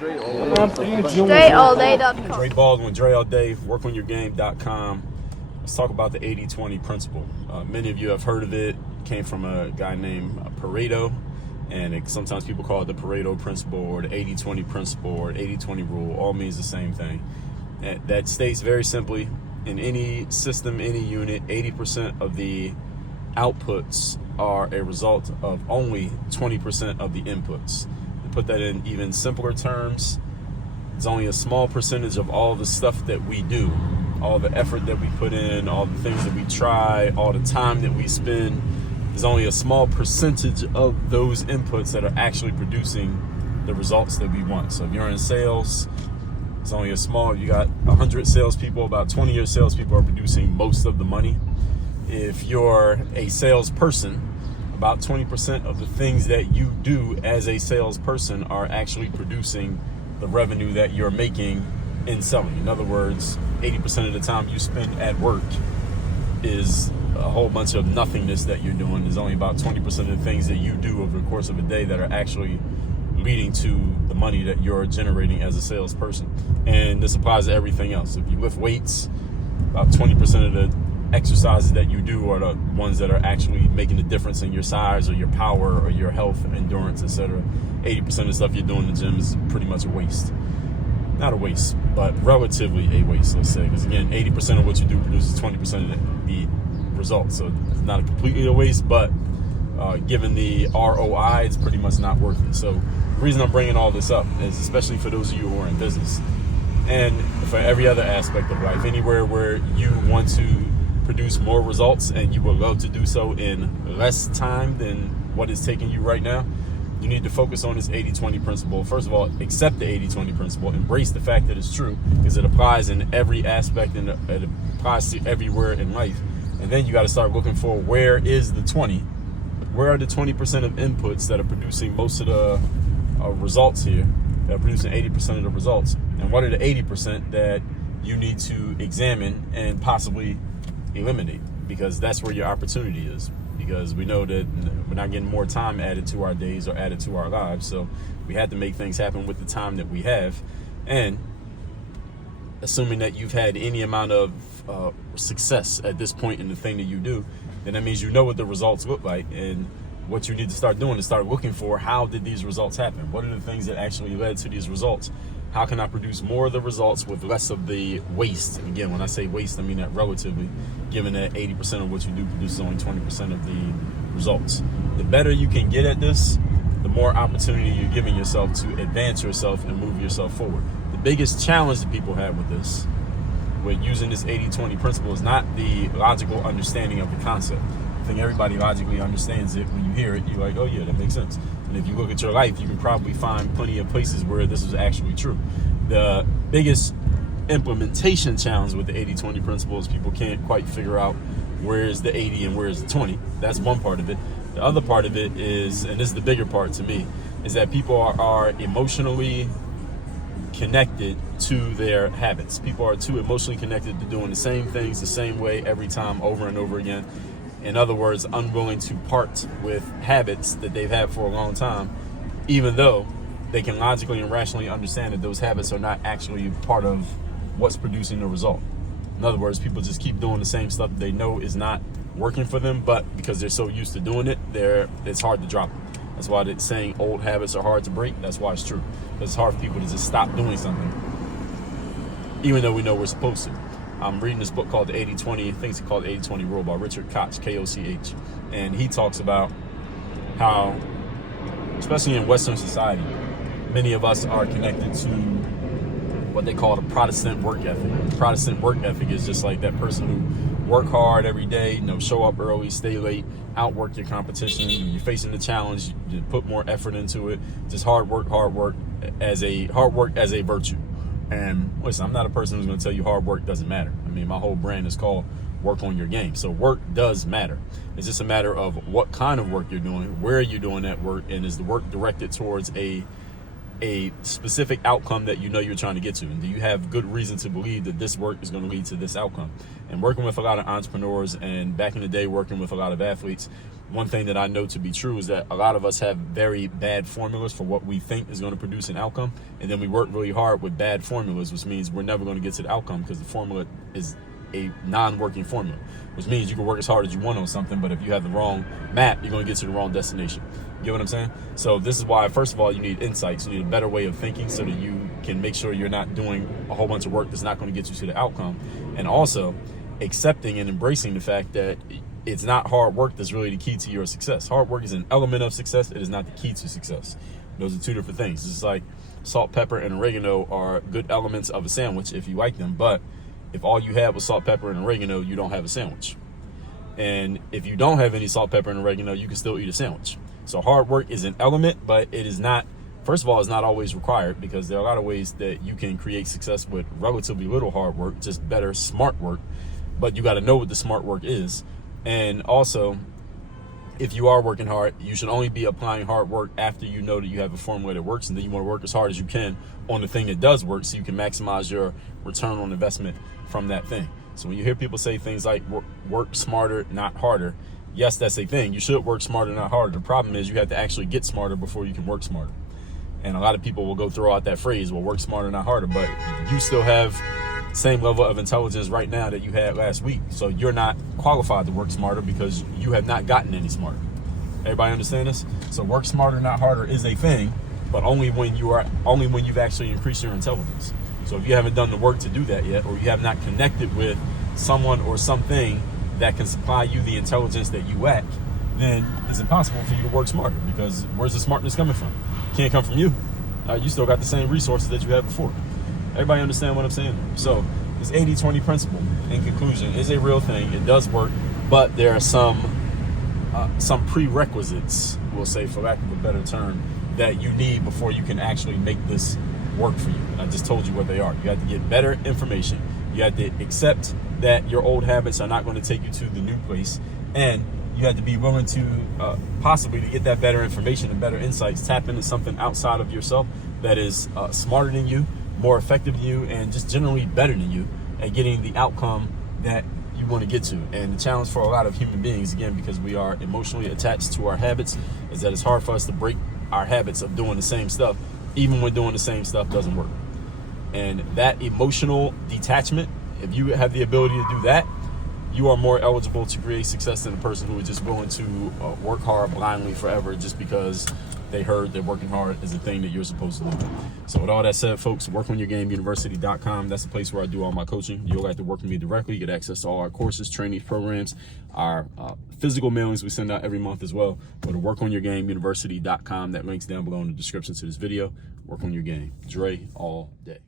DreAllDay.com. Dre Baldwin, Dre All Day, workonyourgame.com. Let's talk about the 80-20 principle. Many of you have heard of it. It came from a guy named Pareto, and sometimes people call it the Pareto principle or the 80-20 principle or the 80-20 rule. All means the same thing. That states very simply, in any system, any unit, 80% of the outputs are a result of only 20% of the inputs. To put that in even simpler terms, it's only a small percentage of all the stuff that we do, all the effort that we put in, all the things that we try, all the time that we spend. There's only a small percentage of those inputs that are actually producing the results that we want. So if you're in sales, it's only you got 100 salespeople, about 20 of your salespeople are producing most of the money. If you're a salesperson, about 20% of the things that you do as a salesperson are actually producing the revenue that you're making in selling. In other words, 80% of the time you spend at work is a whole bunch of nothingness that you're doing. There's only about 20% of the things that you do over the course of a day that are actually leading to the money that you're generating as a salesperson. And this applies to everything else. If you lift weights, about 20% of the exercises that you do are the ones that are actually making a difference in your size or your power or your health, endurance, etc. 80% of the stuff you do in the gym is pretty much a waste. Not a waste, but relatively a waste, let's say. Because again, 80% of what you do produces 20% of the results. So it's not completely a waste, but given the ROI, it's pretty much not worth it. So the reason I'm bringing all this up is especially for those of you who are in business and for every other aspect of life, anywhere where you want to produce more results and you would love to do so in less time than what is taking you right now, you need to focus on this 80-20 principle. First of all, accept the 80-20 principle, embrace the fact that it's true, because it applies in every aspect and it applies to everywhere in life. And then you got to start looking for where is the 20? Where are the 20% of inputs that are producing most of the results here, that are producing 80% of the results? And what are the 80% that you need to examine and possibly eliminate? Because that's where your opportunity is. Because we know that we're not getting more time added to our days or added to our lives. So we had to make things happen with the time that we have. And assuming that you've had any amount of success at this point in the thing that you do, then that means you know what the results look like. And what you need to start doing is start looking for, how did these results happen? What are the things that actually led to these results? How can I produce more of the results with less of the waste? Again, when I say waste, I mean that relatively, given that 80% of what you do produces only 20% of the results. The better you can get at this, the more opportunity you're giving yourself to advance yourself and move yourself forward. The biggest challenge that people have with this, with using this 80-20 principle, is not the logical understanding of the concept. I think everybody logically understands it. When you hear it, you're like, oh yeah, that makes sense. And if you look at your life, you can probably find plenty of places where this is actually true. The biggest implementation challenge with the 80-20 principle is people can't quite figure out where is the 80 and where is the 20. That's one part of it. The other part of it is, and this is the bigger part to me, is that people are emotionally connected to their habits. People are too emotionally connected to doing the same things the same way every time, over and over again. In other words, unwilling to part with habits that they've had for a long time, even though they can logically and rationally understand that those habits are not actually part of what's producing the result. In other words, people just keep doing the same stuff that they know is not working for them, but because they're so used to doing it, it's hard to drop it. That's why it's saying old habits are hard to break. That's why it's true. It's hard for people to just stop doing something, even though we know we're supposed to. I'm reading this book called the 80-20, I think it's called the 80-20 Rule by Richard Koch, K-O-C-H. And he talks about how, especially in Western society, many of us are connected to what they call the Protestant work ethic. The Protestant work ethic is just like that person who work hard every day, show up early, stay late, outwork your competition. When you're facing the challenge, you put more effort into it. Just hard work as a virtue. And listen, I'm not a person who's going to tell you hard work doesn't matter. I mean, my whole brand is called Work on Your Game. So work does matter. It's just a matter of what kind of work you're doing, where you're doing that work, and is the work directed towards a a specific outcome that you know you're trying to get to? And do you have good reason to believe that this work is going to lead to this outcome? And working with a lot of entrepreneurs, and back in the day working with a lot of athletes, one thing that I know to be true is that a lot of us have very bad formulas for what we think is going to produce an outcome. And then we work really hard with bad formulas, which means we're never going to get to the outcome because the formula is a non-working formula, which means you can work as hard as you want on something, but if you have the wrong map, you're going to get to the wrong destination. You get what I'm saying? So this is why, first of all, you need insights. You need a better way of thinking so that you can make sure you're not doing a whole bunch of work that's not going to get you to the outcome. And also accepting and embracing the fact that it's not hard work that's really the key to your success. Hard work is an element of success. It is not the key to success. Those are two different things. It's like salt, pepper, and oregano are good elements of a sandwich if you like them, but if all you have was salt, pepper, and oregano, you don't have a sandwich. And if you don't have any salt, pepper, and oregano, you can still eat a sandwich. So hard work is an element, but it is not, first of all, it's not always required, because there are a lot of ways that you can create success with relatively little hard work, just better smart work. But you got to know what the smart work is. And also, if you are working hard, you should only be applying hard work after you know that you have a formula that works, and then you want to work as hard as you can on the thing that does work so you can maximize your return on investment from that thing. So when you hear people say things like work smarter, not harder, yes, that's a thing. You should work smarter, not harder. The problem is you have to actually get smarter before you can work smarter. And a lot of people will go throw out that phrase, well, work smarter, not harder, but you still have same level of intelligence right now that you had last week. So you're not qualified to work smarter because you have not gotten any smarter. Everybody understand this? So work smarter, not harder is a thing, but only when you've actually increased your intelligence. So if you haven't done the work to do that yet, or you have not connected with someone or something that can supply you the intelligence that you lack, then it's impossible for you to work smarter, because where's the smartness coming from? It can't come from you. You still got the same resources that you had before. Everybody understand what I'm saying? So this 80-20 principle, in conclusion, is a real thing. It does work, but there are some prerequisites, we'll say, for lack of a better term, that you need before you can actually make this work for you. And I just told you what they are. You have to get better information. You have to accept that your old habits are not going to take you to the new place, and you have to be willing to possibly to get that better information and better insights, tap into something outside of yourself that is smarter than you, more effective than you, and just generally better than you at getting the outcome that you want to get to. And the challenge for a lot of human beings, again, because we are emotionally attached to our habits, is that it's hard for us to break our habits of doing the same stuff, even when doing the same stuff doesn't work. And that emotional detachment, if you have the ability to do that, you are more eligible to create success than a person who is just willing to work hard blindly forever just because they heard that working hard is a thing that you're supposed to do. So with all that said, folks, workonyourgameuniversity.com. That's the place where I do all my coaching. You'll have to work with me directly. You get access to all our courses, trainings, programs, our physical mailings we send out every month as well. Go to workonyourgameuniversity.com. That link's down below in the description to this video. Work on your game. Dre all day.